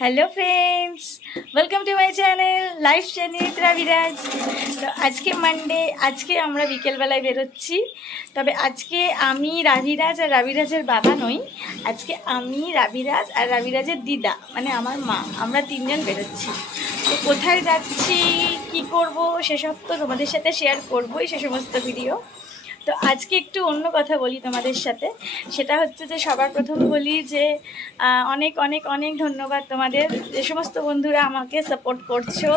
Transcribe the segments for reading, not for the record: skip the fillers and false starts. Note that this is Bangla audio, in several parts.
Hello friends, welcome to my channel life journey with Raviraj. तो आज के मंडे आज के আমরা বিকেলবেলায় বেরোচ্ছি। তবে আজকে আমি রাবিরাজ আর রাবিরাজের বাবা নই, আজকে আমি রাবিরাজ আর রাবিরাজের দিদা মানে আমার মা, আমরা তিনজন বেরোচ্ছি। তো কোথায় যাচ্ছি কি করব সেসব তো তোমাদের সাথে শেয়ার করবই, সে সমস্ত ভিডিও। তো আজকে একটু অন্য কথা বলি তোমাদের সাথে, সেটা হচ্ছে যে সবার প্রথম বলি যে অনেক অনেক অনেক ধন্যবাদ তোমাদের, যে সমস্ত বন্ধুরা আমাকে সাপোর্ট করছো,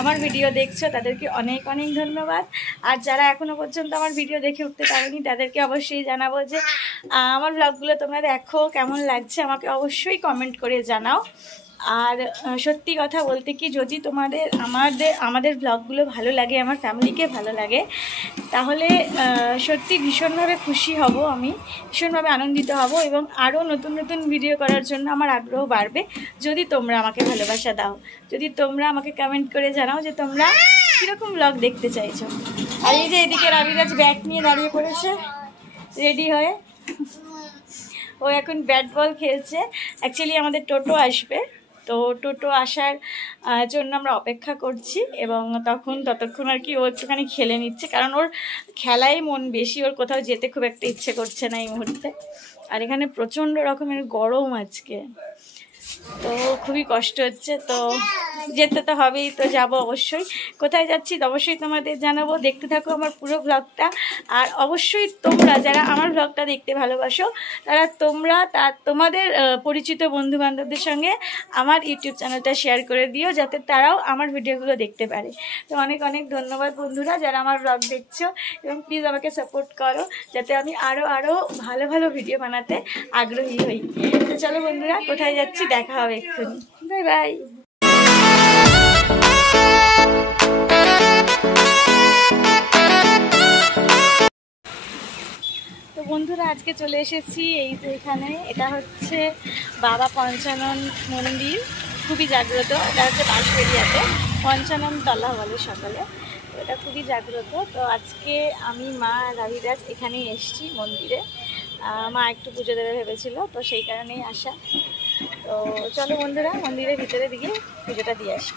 আমার ভিডিও দেখছো, তাদেরকে অনেক অনেক ধন্যবাদ। আর যারা এখনও পর্যন্ত আমার ভিডিও দেখে উঠতে পারেনি তাদেরকে অবশ্যই জানাবো যে আমার ব্লগগুলো তোমরা দেখো, কেমন লাগছে আমাকে অবশ্যই কমেন্ট করে জানাও। আর সত্যি কথা বলতে কি, যদি তোমাদের আমাদের ব্লগগুলো ভালো লাগে, আমার ফ্যামিলিকে ভালো লাগে, তাহলে সত্যি ভীষণভাবে খুশি হব, আমি ভীষণভাবে আনন্দিত হব এবং আরও নতুন নতুন ভিডিও করার জন্য আমার আগ্রহ বাড়বে যদি তোমরা আমাকে ভালোবাসা দাও, যদি তোমরা আমাকে কমেন্ট করে জানাও যে তোমরা কীরকম ব্লগ দেখতে চাইছো। আর এই যে এদিকে রাবিরাজ ব্যাট নিয়ে দাঁড়িয়ে পড়েছে রেডি হয়ে, ও এখন ব্যাট বল খেলছে। অ্যাকচুয়ালি আমাদের টোটো আসবে, তো টোটো আসার জন্য আমরা অপেক্ষা করছি এবং ততক্ষণ আর কি ও একটুখানি খেলে নিচ্ছে, কারণ ওর খেলায় মন বেশি, ওর কোথাও যেতে খুব একটা ইচ্ছে করছে না এই মুহূর্তে। আর এখানে প্রচণ্ড রকমের গরম আজকে, তো খুবই কষ্ট হচ্ছে, তো যেতে তো হবেই, তো যাব অবশ্যই। কোথায় যাচ্ছি অবশ্যই তোমাদের জানাবো, দেখতে থাকো আমার পুরো ব্লগটা। আর অবশ্যই তোমরা যারা আমার ব্লগটা দেখতে ভালোবাসো তারা তোমাদের পরিচিত বন্ধুবান্ধবদের সঙ্গে আমার ইউটিউব চ্যানেলটা শেয়ার করে দিও, যাতে তারাও আমার ভিডিওগুলো দেখতে পারে। তো অনেক অনেক ধন্যবাদ বন্ধুরা যারা আমার ব্লগ দেখছো, এবং প্লিজ আমাকে সাপোর্ট করো যাতে আমি আরও ভালো ভালো ভিডিও বানাতে আগ্রহী হই। তো চলো বন্ধুরা, কোথায় যাচ্ছি দেখা হবে এক্ষুনি, বাই বাই। তো বন্ধুরা আজকে চলে এসেছি এই যে এখানে, এটা হচ্ছে বাবা পঞ্চানন মন্দির, খুবই জাগ্রত। এটা হচ্ছে বাঁশবেড়িয়াতে পঞ্চানন তলা বলে সকালে, তো এটা খুবই জাগ্রত। তো আজকে আমি মা রাবিরাজ এখানেই এসেছি মন্দিরে, মা একটু পুজো দেবে ভেবেছিল, তো সেই কারণেই আসা। তো চলো বন্ধুরা মন্দিরের ভিতরে দিকে পুজোটা দিয়ে আসি।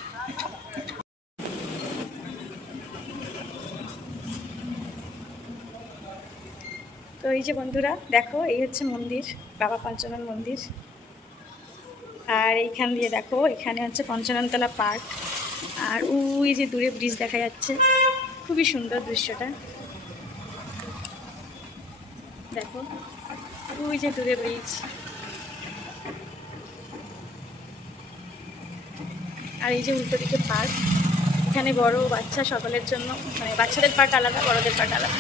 তো এই যে বন্ধুরা দেখো, এই হচ্ছে মন্দির, বাবা পঞ্চানন মন্দির। আর এইখান দিয়ে দেখো, এখানে হচ্ছে পঞ্চাননতলা পার্ক, আর ওই যে দূরে ব্রিজ দেখা যাচ্ছে, খুবই সুন্দর দৃশ্যটা দেখো, ওই যে দূরে ব্রিজ। আর এই যে উল্টো দিকে পার্ক, এখানে বড় বাচ্চা সকলের জন্য, মানে বাচ্চাদের পার্ক আলাদা, বড়দের পার্ক আলাদা।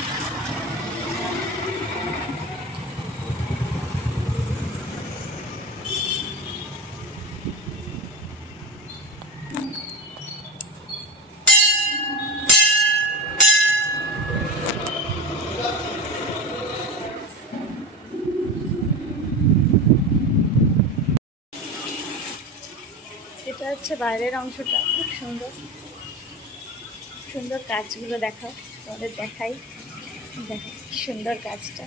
এটা হচ্ছে বাইরের অংশটা, খুব সুন্দর সুন্দর কাজগুলো দেখাও, তোমাদের দেখাই, দেখো সুন্দর কাজটা।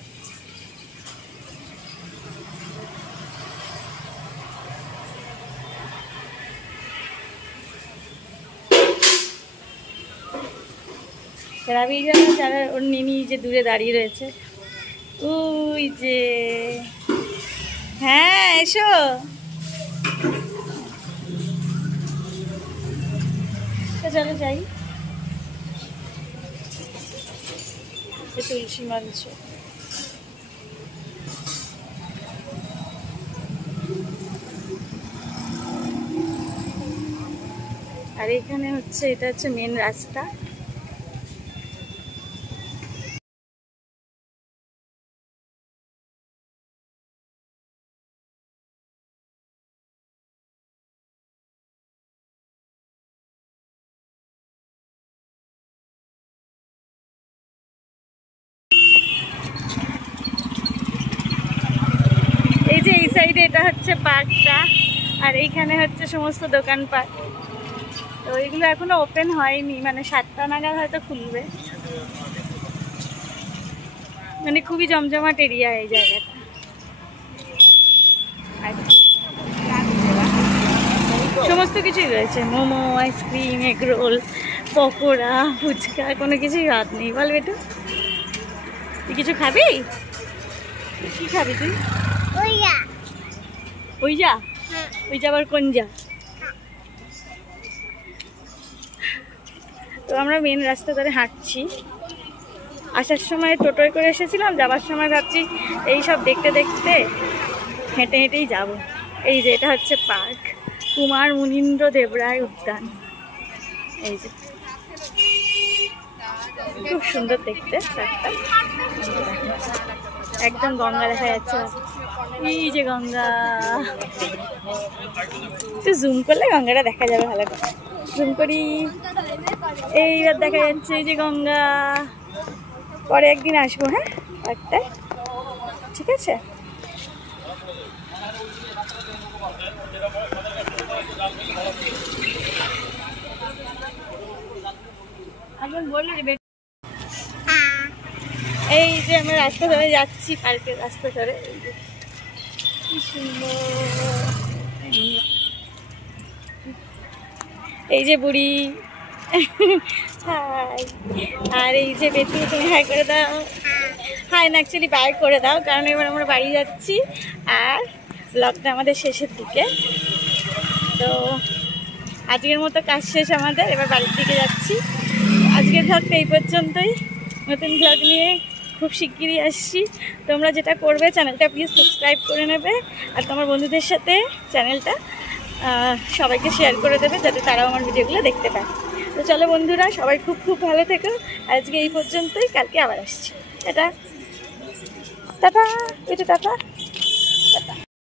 যারা ওর নিনি যে দূরে দাঁড়িয়ে রয়েছে, ওই যে, হ্যাঁ এসো, চলো যাই। তুলসী মঞ্চ, আর এখানে হচ্ছে, এটা হচ্ছে মেন রাস্তা। এই যে এই সাইডে এটা হচ্ছে পার্কটা, আর এইখানে হচ্ছে সমস্ত দোকানপাট। তো এগুলো এখনো ওপেন হয়নি, মানে 7টা নাগাদ হয়তো খুলবে, মানে খুবই জমজমাট এরিয়া এই জায়গাটা। সমস্ত কিছুই রয়েছে, momo, ice cream, egg roll, pakora, phuchka, কোনো কিছুই বাদ নেই। বল বেটু, তুই কিছু খাবি? কি খাবি তুই? ওই যা, ওই যা আবার কোন যা? তো আমরা মেন রাস্তা ধরে হাঁটছি। আসার সময় টোটোয় করে এসেছিলাম, যাবার সময় ভাবছি এই সব দেখতে দেখতে হেঁটে হেঁটেই যাব। এই যে এটা হচ্ছে পার্ক, কুমার মুনীন্দ্র দেবরায় উদ্যান। এই যে খুব সুন্দর দেখতে পার্কটা, একদম গঙ্গা দেখা যাচ্ছে। এই যে গঙ্গা, একটু জুম করলে গঙ্গাটা দেখা যাবে ভালো করে। জুম করি, এইবার দেখা যাচ্ছে এই যে গঙ্গা। পরে একদিন আসবো, হ্যাঁ পার্কটায়, ঠিক আছে? এই যে আমরা রাস্তা ধরে যাচ্ছি, পার্কের রাস্তা ধরে। কি সুন্দর, এই যে বুড়ি, হাই। আর এই যে বেটু, তুমি হাই করে দাও। হাই না, অ্যাকচুয়ালি বাই করে দাও, কারণ এবার আমরা বাড়ি যাচ্ছি আর ব্লগটা আমাদের শেষের দিকে। তো আজকের মতো কাজ শেষ আমাদের, এবার বাড়ির দিকে যাচ্ছি। আজকের ব্লগটা এই পর্যন্তই। নতুন ব্লগ নিয়ে খুব শিগগিরই আসছি। তোমরা যেটা করবে, চ্যানেলটা প্লিজ সাবস্ক্রাইব করে নেবে, আর তোমার বন্ধুদের সাথে চ্যানেলটা সবাইকে শেয়ার করে দেবে, যাতে তারাও আমার ভিডিওগুলো দেখতে পায়। তো চলো বন্ধুরা, সবাই খুব খুব ভালো থেকো। আজকে এই পর্যন্তই, কালকে আবার আসছি। টাটা টাটা, এটা টাটা।